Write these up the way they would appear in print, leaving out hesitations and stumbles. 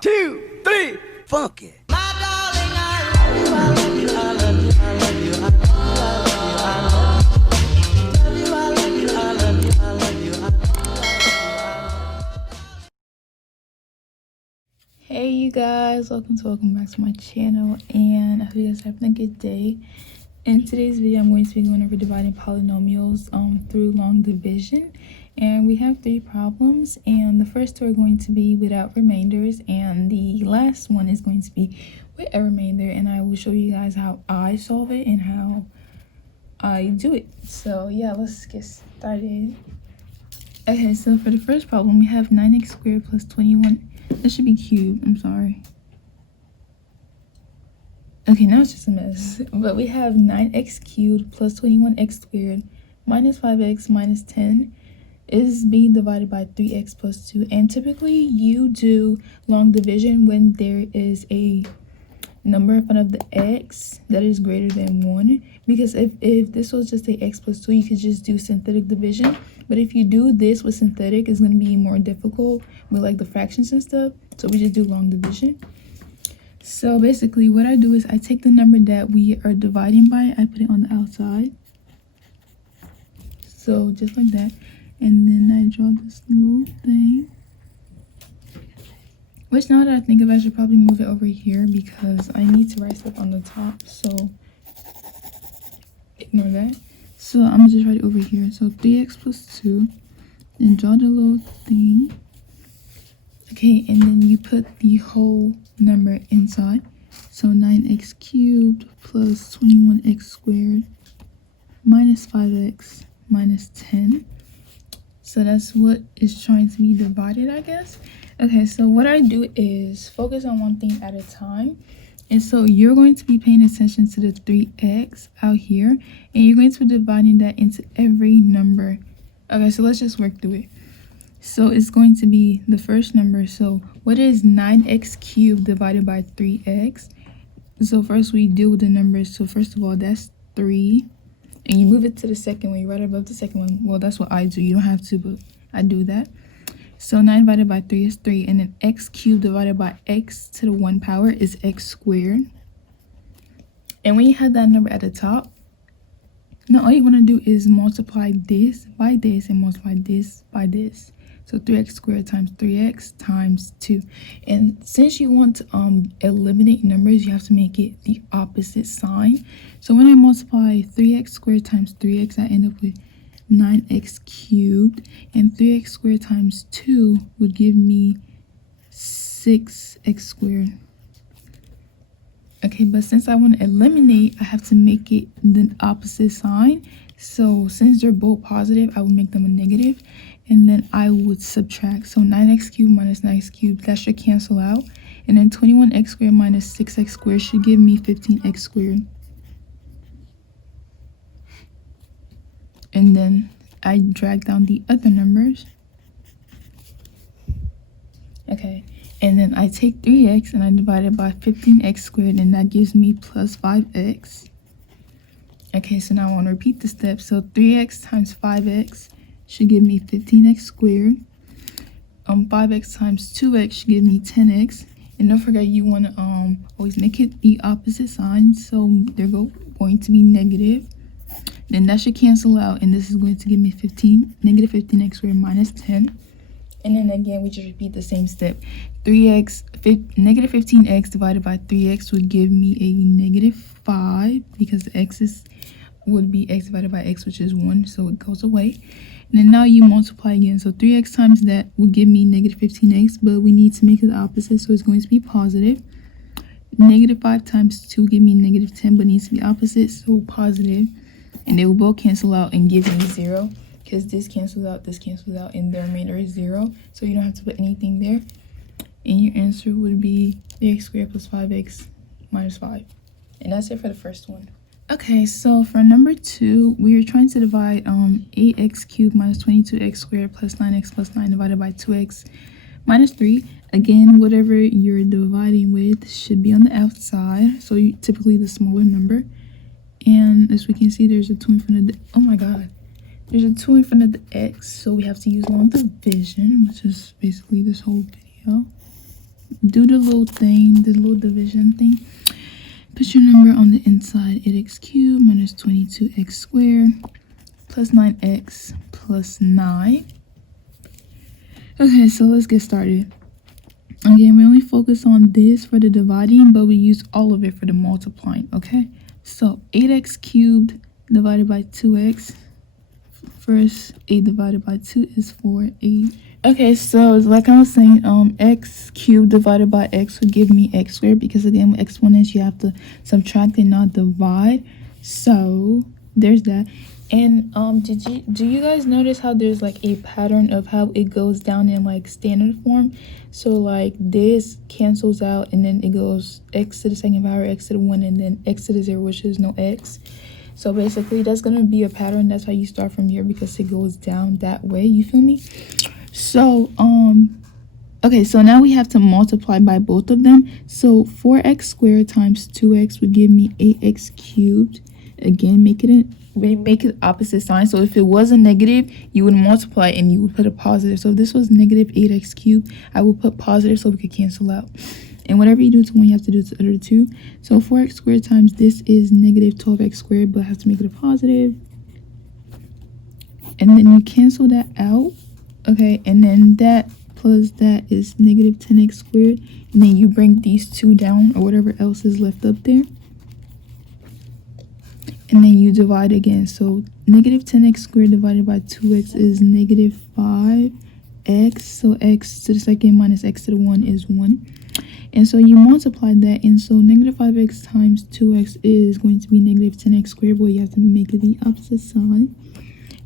2, 3, funky. Hey you guys, welcome back to my channel, and I hope you guys are having a good day. In today's video, I'm going to be going over dividing polynomials through long division, and we have 3 problems, and the first 2 are going to be without remainders, and the last one is going to be with a remainder, and I will show you guys how I solve it and how I do it. So yeah, let's get started. Okay, so for the first problem, we have 9x squared plus 21. This should be cubed, I'm sorry. Okay, now it's just a mess. But we have 9x cubed plus 21x squared minus 5x minus 10 is being divided by 3x plus 2. And typically you do long division when there is a number in front of the x that is greater than 1. Because if this was just a x plus 2, you could just do synthetic division. But if you do this with synthetic, it's going to be more difficult with like the fractions and stuff. So we just do long division. So basically what I do is I take the number that we are dividing by, I put it on the outside. So just like that. And then I draw this little thing. Which now that I think of it, I should probably move it over here because I need to write stuff on the top. So ignore that. So I'm gonna just write it over here. So 3x plus 2. Then draw the little thing. Okay, and then you put the whole number inside. So 9x cubed plus 21x squared minus 5x minus 10. So that's what is trying to be divided, I guess. Okay, so what I do is focus on one thing at a time. And so you're going to be paying attention to the 3x out here, and you're going to be dividing that into every number. Okay, so let's just work through it. So it's going to be the first number. So what is 9x cubed divided by 3x? So first we deal with the numbers. So first of all, that's 3. And you move it to the second one. You write above the second one. Well, that's what I do. You don't have to, but I do that. So 9 divided by 3 is 3. And then x cubed divided by x to the 1 power is x squared. And when you have that number at the top, now all you want to do is multiply this by this and multiply this by this. So 3x squared times 3x times 2. And since you want to eliminate numbers, you have to make it the opposite sign. So when I multiply 3x squared times 3x, I end up with 9x cubed. And 3x squared times 2 would give me 6x squared. Okay, but since I want to eliminate, I have to make it the opposite sign. So since they're both positive, I would make them a negative. And then I would subtract. So 9x cubed minus 9x cubed, that should cancel out. And then 21x squared minus 6x squared should give me 15x squared. And then I drag down the other numbers. Okay. And then I take 3x and I divide it by 15x squared, and that gives me plus 5x. Okay, so now I want to repeat the steps. So 3x times 5x should give me 15x squared. 5x times 2x should give me 10x. And don't forget, you want to always make it the opposite sign. So they're going to be negative. Then that should cancel out, and this is going to give me negative 15x squared minus 10. And then again, we just repeat the same step. Negative 15x divided by 3x would give me a negative 5 because the x's would be x divided by x, which is 1, so it goes away. And then now you multiply again. So 3x times that would give me negative 15x, but we need to make it the opposite, so it's going to be positive. Negative 5 times 2 would give me negative 10, but needs to be opposite, so positive. And they will both cancel out and give me 0. Because this cancels out, and the remainder is 0. So you don't have to put anything there. And your answer would be 3x squared plus 5x minus 5. And that's it for the first one. Okay, so for number 2, we are trying to divide 8x cubed minus 22x squared plus 9x plus 9 divided by 2x minus 3. Again, whatever you're dividing with should be on the outside. So typically the smaller number. And as we can see, there's a 2 in front of the, oh my god. There's a 2 in front of the x, so we have to use long division, which is basically this whole video. do the little thing, the little division thing. Put your number on the inside. 8x cubed minus 22x squared plus 9x plus 9. Okay, so let's get started. Again, we only focus on this for the dividing, but we use all of it for the multiplying, okay? So 8x cubed divided by 2x. First, 8 divided by 2 is 4, 8. Okay, so like I was saying, x cubed divided by x would give me x squared, because again, with exponents, you have to subtract and not divide. So there's that. And do you guys notice how there's like a pattern of how it goes down in like standard form? So like this cancels out, and then it goes x to the second power, x to the 1, and then x to the 0, which is no x. So basically that's gonna be a pattern. That's how you start from here, because it goes down that way, you feel me? So okay, so now we have to multiply by both of them. So 4x squared times 2x would give me 8x cubed. Again, make it opposite sign. So if it was a negative, you would multiply and you would put a positive. So if this was negative 8x cubed, I will put positive so we could cancel out. And whatever you do to one, you have to do to the other two. So 4x squared times this is negative 12x squared, but I have to make it a positive. And then you cancel that out. Okay, and then that plus that is negative 10x squared. And then you bring these two down, or whatever else is left up there. And then you divide again. So negative 10x squared divided by 2x is negative 5x. So x to the second minus x to the 1 is 1. And so you multiply that. And so negative 5x times 2x is going to be negative 10x squared. But you have to make it the opposite side.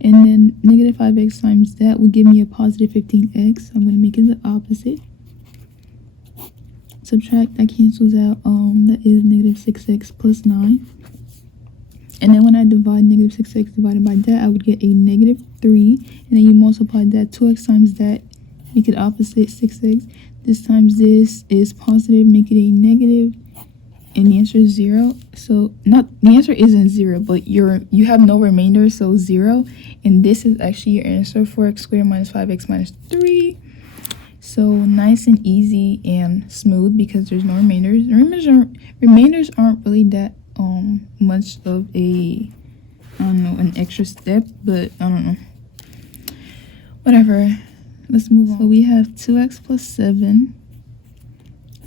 And then negative 5x times that will give me a positive 15x. I'm going to make it the opposite. Subtract, that cancels out. That is negative 6x plus 9. And then when I divide negative 6x divided by that, I would get a negative 3. And then you multiply that. 2x times that, make it opposite, 6x. This times this is positive, make it a negative. And the answer is 0. So the answer isn't 0, but you have no remainder, so 0. And this is actually your answer, 4x squared minus 5x minus 3. So nice and easy and smooth, because there's no remainders. Remainders aren't really that much of a, I don't know, an extra step, but I don't know. Whatever. Let's move on. So we have 2x plus 7.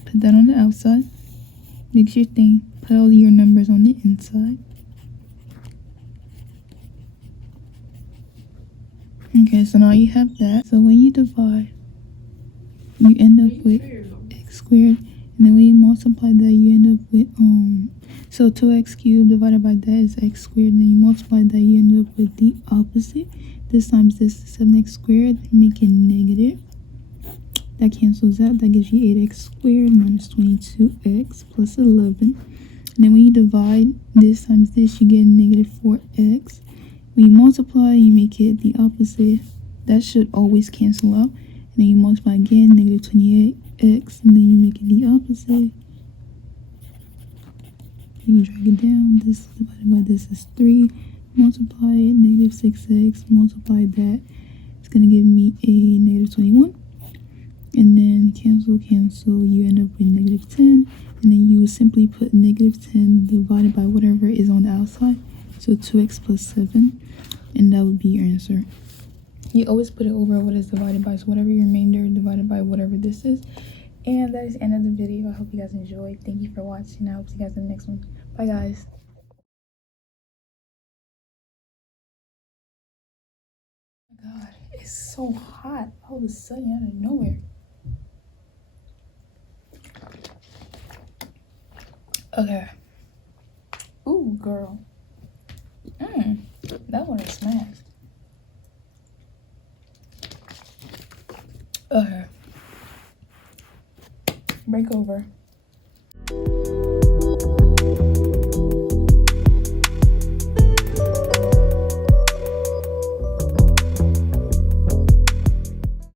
Put that on the outside. Mix your thing. Put all your numbers on the inside. Okay, so now you have that. So when you divide, you end up with x squared. And then when you multiply that, you end up with, so 2x cubed divided by that is x squared. And then you multiply that, you end up with the opposite. This times this is 7x squared, make it negative. That cancels out. That gives you 8x squared minus 22x plus 11. And then when you divide this times this, you get negative 4x. When you multiply, you make it the opposite. That should always cancel out. And then you multiply again, negative 28x. And then you make it the opposite. You drag it down. This divided by this is 3. Multiply it, negative 6x. Multiply that. It's going to give me a negative 21. And then cancel, you end up with negative 10. And then you simply put negative 10 divided by whatever is on the outside. So 2x plus 7. And that would be your answer. You always put it over what is divided by. So whatever your remainder divided by whatever this is. And that is the end of the video. I hope you guys enjoyed. Thank you for watching. I hope to see you guys in the next one. Bye, guys. Oh my God, it's so hot all of a sudden out of nowhere. Okay. Ooh, girl. That one is smashed. Okay. Break over.